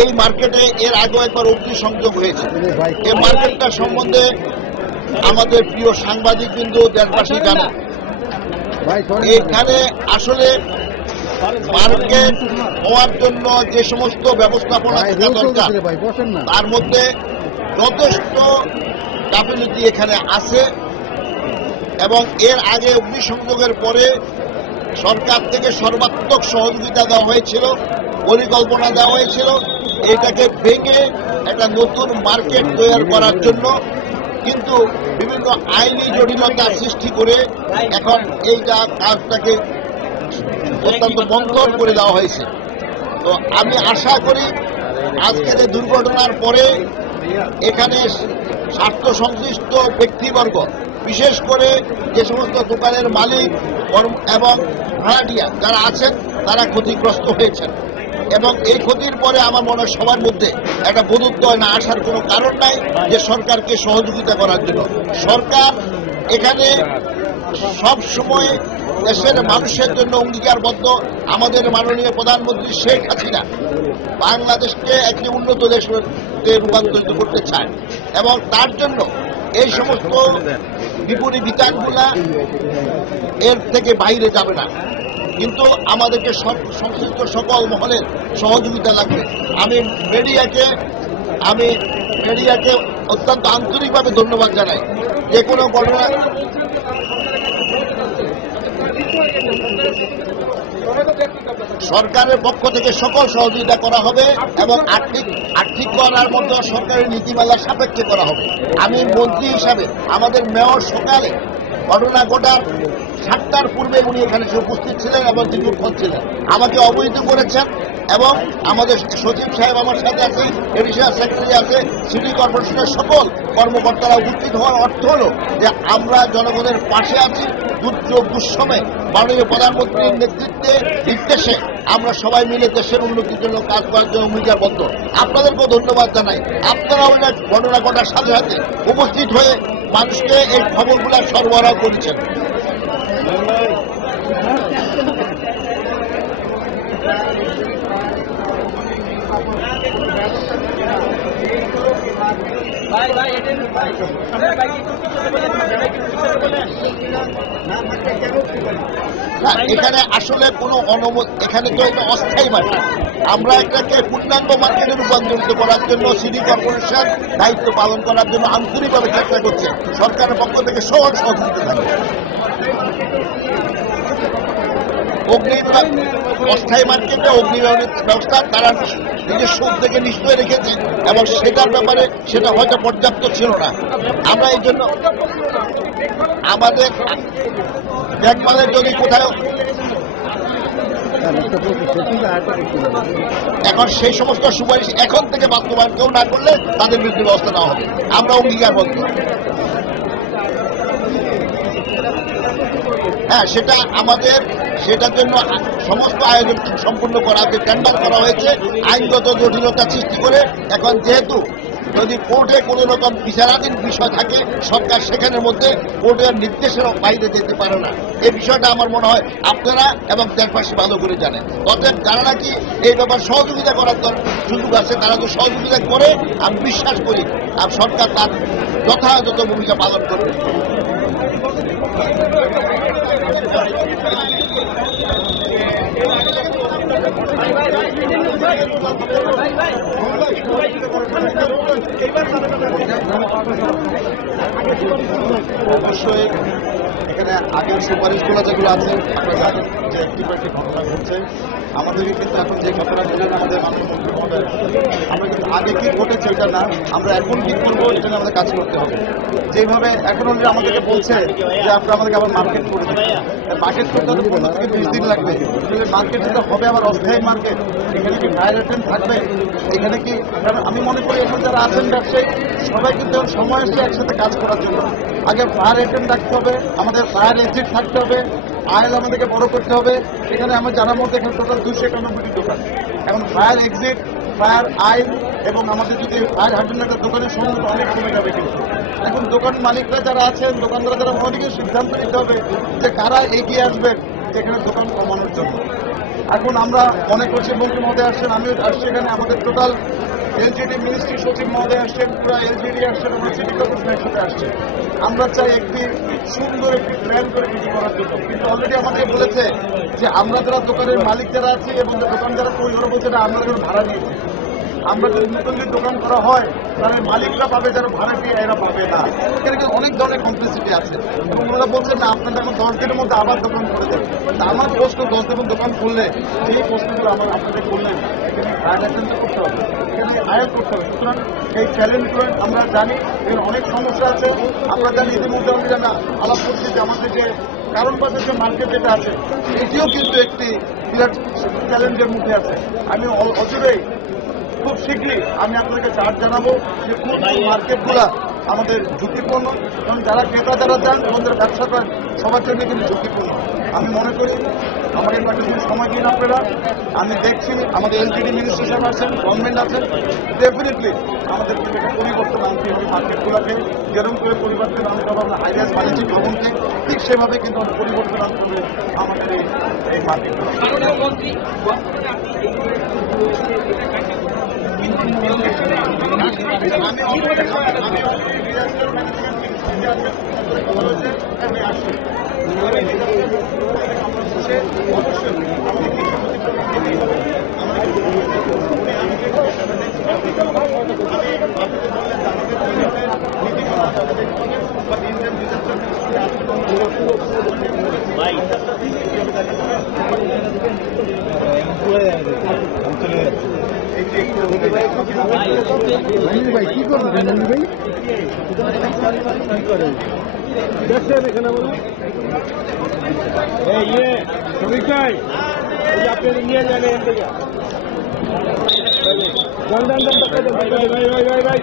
এই মার্কেটে এর আগেও একবার অগ্নিসংযোগ হয়েছে। এই মার্কেটটা সম্বন্ধে আমাদের প্রিয় সাংবাদিক বিন্দু দেশবাসী জানেন। এখানে আসলে মার্কেট হওয়ার জন্য যে সমস্ত ব্যবস্থাপনা থাকা দরকার তার মধ্যে যথেষ্ট গাফিলতি এখানে আছে এবং এর আগে অগ্নিসংযোগের পরে সরকার থেকে সর্বাত্মক সহযোগিতা দেওয়া হয়েছিল, পরিকল্পনা দেওয়া হয়েছিল এটাকে ভেঙে একটা নতুন মার্কেট তৈরি করার জন্য, কিন্তু বিভিন্ন আইনি জটিলতা সৃষ্টি করে এখন এইটা কাজটাকে অত্যন্ত বন্ধর করে দেওয়া হয়েছে। তো আমি আশা করি আজকের এই দুর্ঘটনার পরে এখানে স্বার্থ সংশ্লিষ্ট ব্যক্তিবর্গ, বিশেষ করে যে সমস্ত দোকানের মালিক এবং ভাড়াটিয়া যারা আছেন তারা ক্ষতিগ্রস্ত হয়েছেন এবং এই ক্ষতির পরে আমার মনে হয় সবার মধ্যে একটা বোধোদয় না আসার কোনো কারণ নাই যে সরকারকে সহযোগিতা করার জন্য। সরকার এখানে সব সময় দেশের মানুষের জন্য অঙ্গীকারবদ্ধ। আমাদের মাননীয় প্রধানমন্ত্রী শেখ হাসিনা বাংলাদেশকে একটি উন্নত দেশে রূপান্তরিত করতে চায় এবং তার জন্য এই সমস্ত বিপরীত বিধানগুলা এর থেকে বাইরে যাবে না, কিন্তু আমাদেরকে সংশ্লিষ্ট সকল মহলের সহযোগিতা লাগবে। আমি মিডিয়াকে অত্যন্ত আন্তরিকভাবে ধন্যবাদ জানাই। যে কোনো ঘটনা সরকারের পক্ষ থেকে সকল সহযোগিতা করা হবে এবং আর্থিক করার মধ্যে সরকারের নীতিমালার সাপেক্ষে করা হবে। আমি মন্ত্রী হিসাবে আমাদের মেয়র সকালে ঘটনা ঘটার 7টার পূর্বে উনি এখানে উপস্থিত ছিলেন এবং দীর্ঘক্ষণ ছিলেন, আমাকে অবহিত করেছেন এবং আমাদের সচিব সাহেব আমার সাথে আছে, এডিশনাল সেক্রেটারি আছে, সিটি কর্পোরেশনের সকল কর্মকর্তারা উপস্থিত হওয়ার অর্থ হলো যে আমরা জনগণের পাশে আছি। দুর্যোগ দুঃসময়ে মাননীয় প্রধানমন্ত্রীর নেতৃত্বে নির্দেশে আমরা সবাই মিলে দেশের উন্নতির জন্য কাজ করার জন্য অঙ্গীকারবদ্ধ। আপনাদেরকেও ধন্যবাদ জানাই। আপনারাও ঘটনা ঘটার সাথে সাথে উপস্থিত হয়ে মানুষকে এই খবরগুলো সরবরাহ করেছেন। এখানে আসলে কোনো এখানে তো এটা অস্থায়ী মার্কেট, আমরা এটাকে পূর্ণাঙ্গ মার্কেটে রূপান্তরিত করার জন্য সিটি কর্পোরেশন দায়িত্ব পালন করার জন্য আন্তরিকভাবে চেষ্টা করছে। সরকারের পক্ষ থেকে সহজ সহযোগিতা থাকবে। অস্থায়ী মার্কেটে অগ্নিনির্বাপণের ব্যবস্থা তারা নিজস্ব উদ্যোগে নিশ্চয় রেখেছে এবং সেটার ব্যাপারে সেটা হয়তো পর্যাপ্ত ছিল না। আমরা এই জন্য আমাদের দেখভালে যদি কোথাও এখন সেই সমস্ত সুপারিশ এখন থেকে বাস্তবায়ন কেউ না করলে তাদের বিরুদ্ধে ব্যবস্থা নেওয়া হবে, আমরা অঙ্গীকারবদ্ধ। হ্যাঁ, সেটা আমাদের সেটার জন্য সমস্ত আয়োজন সম্পূর্ণ করা হয়েছে, টেন্ডার করা হয়েছে আইনগত জটিলতা সৃষ্টি করে। এখন যেহেতু যদি কোর্টে কোনো রকম বিচারাধীন বিষয় থাকে সরকার সেখানের মধ্যে কোর্টের নির্দেশের বাইরে যেতে পারে না। এই বিষয়টা আমার মনে হয় আপনারা এবং দেশবাসী ভালো করে জানেন। অতএব যারা নাকি এই ব্যাপার সহযোগিতা করার সুযোগ আছে তারা তো সহযোগিতা করে, আমি বিশ্বাস করি আর সরকার তার যথাযথ ভূমিকা পালন করবে। অবশ্যই এখানে আগের সুপারিশগুলো যেগুলো আছে আপনারা জানেন যে একটি ঘটনা ঘটছে আমাদেরকে, কিন্তু এখন যে ঘটনা ঘটলেন আমাদের আমরা কিন্তু আগে কি ঘটেছে এটা না, আমরা এখন কি করবো এটা আমাদের কাজ করতে হবে। যেভাবে এখন আমাদেরকে বলছে যে আপনারা আমাদেরকে আবার মার্কেট করে দেবেন, মার্কেট করতে হলে 15 থেকে 20 দিন লাগবে। মার্কেট যেটা হবে আবার অস্থায়ী মার্কেট, এখানে কি ফায়ার এটেন্ট থাকবে? এখানে কি, কারণ আমি মনে করি এখন যারা আছেন ব্যবসায়ী সবাই কিন্তু সময় আসছে একসাথে কাজ করার জন্য। আগে ফায়ার এটেন্ট রাখতে হবে, আমাদের ফায়ার এক্সিট থাকতে হবে, আইল আমাদেরকে বড় করতে হবে। এখানে আমার জানার মধ্যে এখানে টোটাল 291টি দোকান। এখন ফায়ার এক্সিট, ফায়ার আইল এবং আমাদের যদি ফায়ার হাইড্রেন্টের দোকানের সম্বন্ধে অনেক কমে যাবে। কিন্তু এখন দোকান মালিকরা যারা আছেন, দোকানদারা যারা, অনেকে সিদ্ধান্ত নিতে হবে যে কারা এগিয়ে আসবেন এখানে দোকান কমানোর জন্য। এখন আমরা মনে করছি মন্ত্রী মহোদয় আসছেন, আমিও আসছি এখানে, আমাদের টোটাল এলজিডি মিনিস্ট্রি সচিব মহোদয় আসছেন, পুরো এলজিডি আসছেন, আমরা সিটি কর্পোরেশনের সাথে আসছি। আমরা চাই একটি সুন্দর একটি প্ল্যান করে কিছু করার জন্য, কিন্তু অলরেডি আমাদের বলেছে যে আমরা যারা দোকানের মালিক যারা আছি এবং দোকান যারা তৈরি ওরা বলছে না আমরা যেন ভাড়া নিয়েছি। আমরা যদি নতুন দোকান করা হয় তাহলে মালিকরা পাবে, যারা ভাড়া দিয়ে এরা পাবে না। এখানে কিন্তু অনেক ধরনের কমপ্লেক্সিটি আছে এবং ওরা বলছেন না আপনাদের এখন 10 দিনের মধ্যে আবার দোকান করে দেবে। আমার প্রশ্ন 10 দিন দোকান খুললে এই প্রশ্নগুলো আমার আপনাদের করলেন এখানে আয়োজন করতে হবে, এখানে আয়োগ করতে হবে। সুতরাং এই চ্যালেঞ্জগুলো আমরা জানি এর অনেক সমস্যা আছে। আমরা জানি ইতিমধ্যে আমি আলাপ করছি যে আমাদের যে কারণ বাজার যে মার্কেট যেটা আছে এটিও কিন্তু একটি বিরাট চ্যালেঞ্জের মধ্যে আছে। আমি অচিরেই খুব শীঘ্রই আমি আপনাদেরকে চার্জ জানাবো যে কোন মার্কেটগুলা আমাদের ঝুঁকিপূর্ণ, কারণ যারা ক্রেতা যারা চান এবং যারা ব্যবসা করেন সবার জন্য কিন্তু ঝুঁকিপূর্ণ। আমি মনে করি আমার এই পার্টির সময় দিন আপনারা, আমি দেখছি আমাদের এলজিডি মিনিস্ট্রেশন আছেন, গভর্নমেন্ট আছেন, ডেফিনেটলি আমাদের কিন্তু একটা পরিবর্তন আনতে হবে মার্কেটগুলোকে। যেরকম করে পরিবর্তন আনতে হবে আমরা হাইরাইজ বাণিজ্যিক ভবনকে, ঠিক সেভাবে কিন্তু আমরা পরিবর্তন আনতে হবে আমাদের এই মার্কেটগুলো। ভাই কি করবেন ভাই দেখছেন এখানে বলুন শ্রমিক ভাই আপনি নিয়ে যাবেন ভাই ভাই ভাই ভাই ভাই